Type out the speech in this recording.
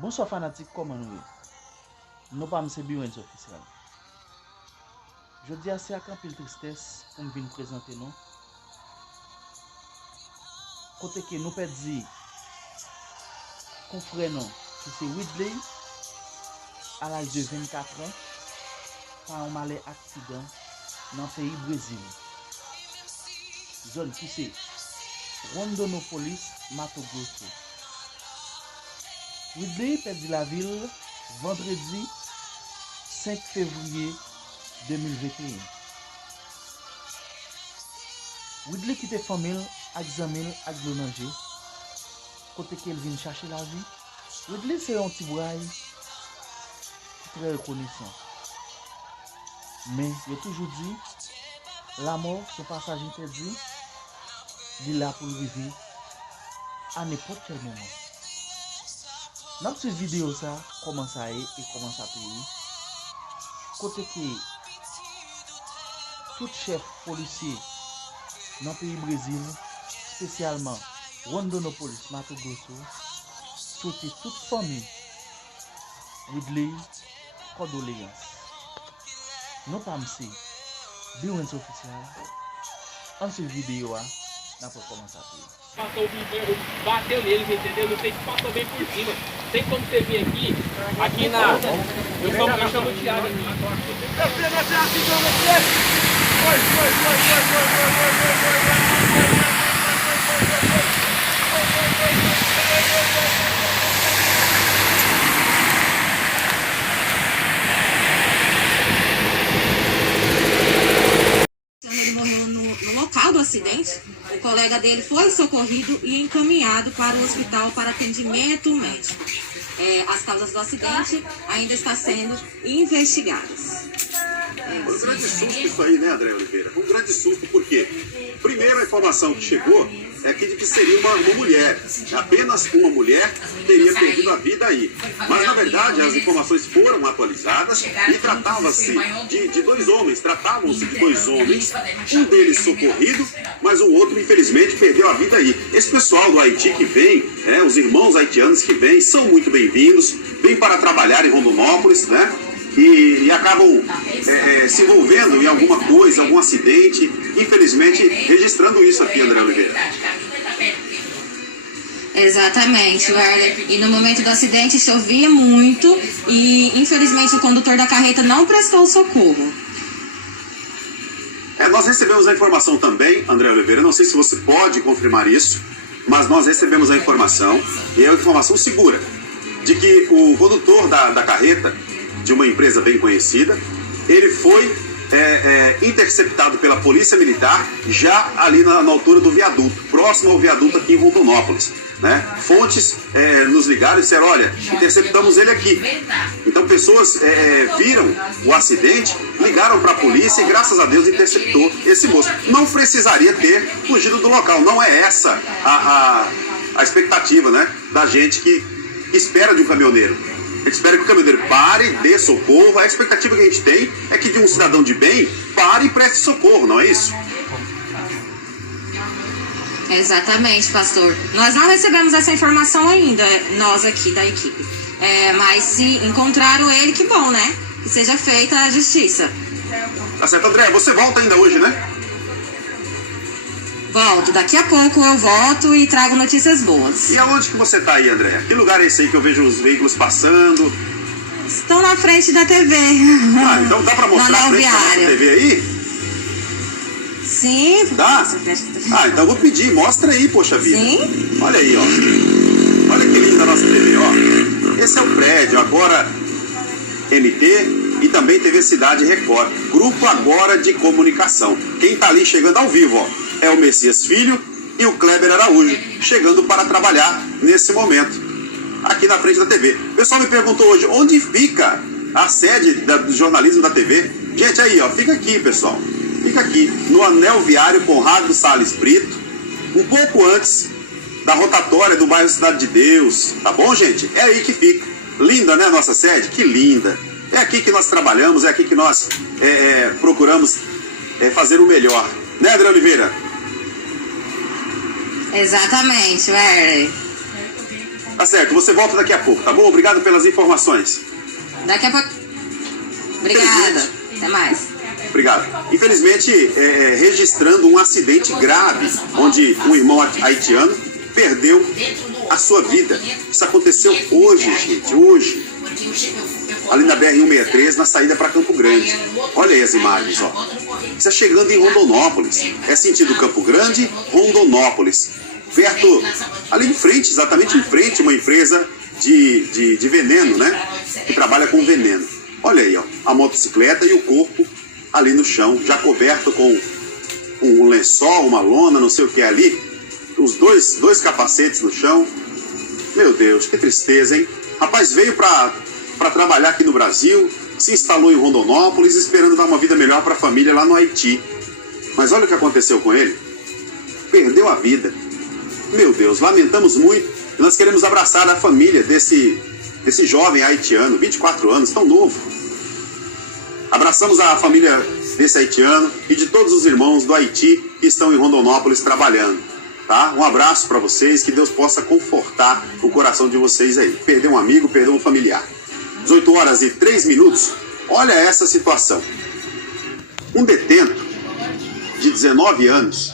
Bonsoir fanatique, comment nous? Nous pas M. Biwens officiel. Je dis assez à pile tristesse pour me venir présenter nous. Côté que nous perdons confrère nous, qui c'est Whitley, à l'âge de 24 ans, par un malais accident dans le pays Brésil. Zone qui c'est Rondonópolis, Mato Grosso. Whitley perdit la ville vendredi 5 février 2021. Whitley quitte famille avec zamil avec manger. Côté qu'elle vient chercher la vie. Whitley c'est un petit braille très reconnaissant. Mais il a toujours dit la mort, ce passage interdit, il est là pour vivre à n'importe quel moment. Dans cette vidéo, ça, comment ça est et comment ça paye. Côté que tout chef policier dans le pays Brésil, spécialement Rondonópolis, Mato Grosso, souhaite toute famille Whitley, condoléances. Nous pas MC, Biwens officiel. En cette vidéo, nós vamos começar aqui. Passou o ferro, bateu neles, entendeu? Não sei se passou bem por cima. Tem como você vir aqui na. Eu chamo o Thiago aqui. Ele morreu no local do acidente. O colega dele foi socorrido e encaminhado para o hospital para atendimento médico. As causas do acidente ainda estão sendo investigadas. Um grande susto isso aí, né, André Oliveira? Um grande susto, por quê? Primeiro, a informação que chegou é que de que seria uma mulher. Apenas uma mulher teria perdido a vida aí. Mas, na verdade, as informações foram atualizadas e tratavam-se de dois homens. Tratavam-se de dois homens, um deles socorrido, mas o outro, infelizmente, perdeu a vida aí. Esse pessoal do Haiti que vem, os irmãos haitianos que vêm, são muito bem-vindos, vêm para trabalhar em Rondonópolis, né? E acabam se envolvendo em alguma coisa, algum acidente, infelizmente registrando isso aqui, André Oliveira. Exatamente, Werler. E no momento do acidente chovia muito e infelizmente o condutor da carreta não prestou socorro. Nós recebemos a informação também, André Oliveira, não sei se você pode confirmar isso, mas nós recebemos a informação, e é uma informação segura, de que o condutor da carreta, de uma empresa bem conhecida, ele foi interceptado pela polícia militar já ali na altura do viaduto, próximo ao viaduto aqui em Rondonópolis, né? Fontes nos ligaram e disseram, olha, interceptamos ele aqui. Então pessoas viram o acidente, ligaram para a polícia e graças a Deus interceptou esse moço. Não precisaria ter fugido do local, não é essa a expectativa, né, da gente que espera de um caminhoneiro. A gente espera que o caminhoneiro pare, dê socorro. A expectativa que a gente tem é que de um cidadão de bem pare e preste socorro, não é isso? Exatamente, pastor. Nós não recebemos essa informação ainda, nós aqui da equipe. Mas se encontraram ele, que bom, né? Que seja feita a justiça. Tá certo, André. Você volta ainda hoje, né? Volto. Daqui a pouco eu volto e trago notícias boas. E aonde que você tá aí, André? Que lugar é esse aí que eu vejo os veículos passando? Estão na frente da TV. Ah, então dá pra mostrar a frente da nossa TV aí? Sim. Dá? Ah, então eu vou pedir. Mostra aí, poxa vida. Sim. Olha aí, ó. Olha que linda a nossa TV, ó. Esse é o prédio, agora MT e também TV Cidade Record. Grupo Agora de Comunicação. Quem tá ali chegando ao vivo, ó, é o Messias Filho e o Kleber Araújo, chegando para trabalhar nesse momento, aqui na frente da TV. O pessoal me perguntou hoje, onde fica a sede do jornalismo da TV? Gente, aí, ó, fica aqui, pessoal. Fica aqui, no Anel Viário Conrado Salles Brito, um pouco antes da rotatória do bairro Cidade de Deus. Tá bom, gente? É aí que fica. Linda, né, a nossa sede? Que linda. É aqui que nós trabalhamos, é aqui que nós procuramos fazer o melhor. Né, André Oliveira? Exatamente, Werner. Tá certo, você volta daqui a pouco, tá bom? Obrigado pelas informações. Daqui a pouco. Obrigada. Até mais. Obrigado. Infelizmente, registrando um acidente grave, onde um irmão haitiano perdeu a sua vida. Isso aconteceu hoje, gente, hoje. Ali na BR-163, na saída para Campo Grande. Olha aí as imagens, ó. Isso é chegando em Rondonópolis. É sentido Campo Grande, Rondonópolis. Perto, ali em frente, exatamente em frente, uma empresa de veneno, né? Que trabalha com veneno. Olha aí, ó, a motocicleta e o corpo ali no chão, já coberto com um lençol, uma lona, não sei o que é ali. Os dois capacetes no chão. Meu Deus, que tristeza, hein? Rapaz, veio para trabalhar aqui no Brasil, se instalou em Rondonópolis, esperando dar uma vida melhor para a família lá no Haiti. Mas olha o que aconteceu com ele. Perdeu a vida. Meu Deus, lamentamos muito. E nós queremos abraçar a família desse jovem haitiano, 24 anos, tão novo. Abraçamos a família desse haitiano e de todos os irmãos do Haiti que estão em Rondonópolis trabalhando. Tá? Um abraço para vocês, que Deus possa confortar o coração de vocês aí. Perdeu um amigo, perdeu um familiar. 18 horas e 3 minutos. Olha essa situação. Um detento de 19 anos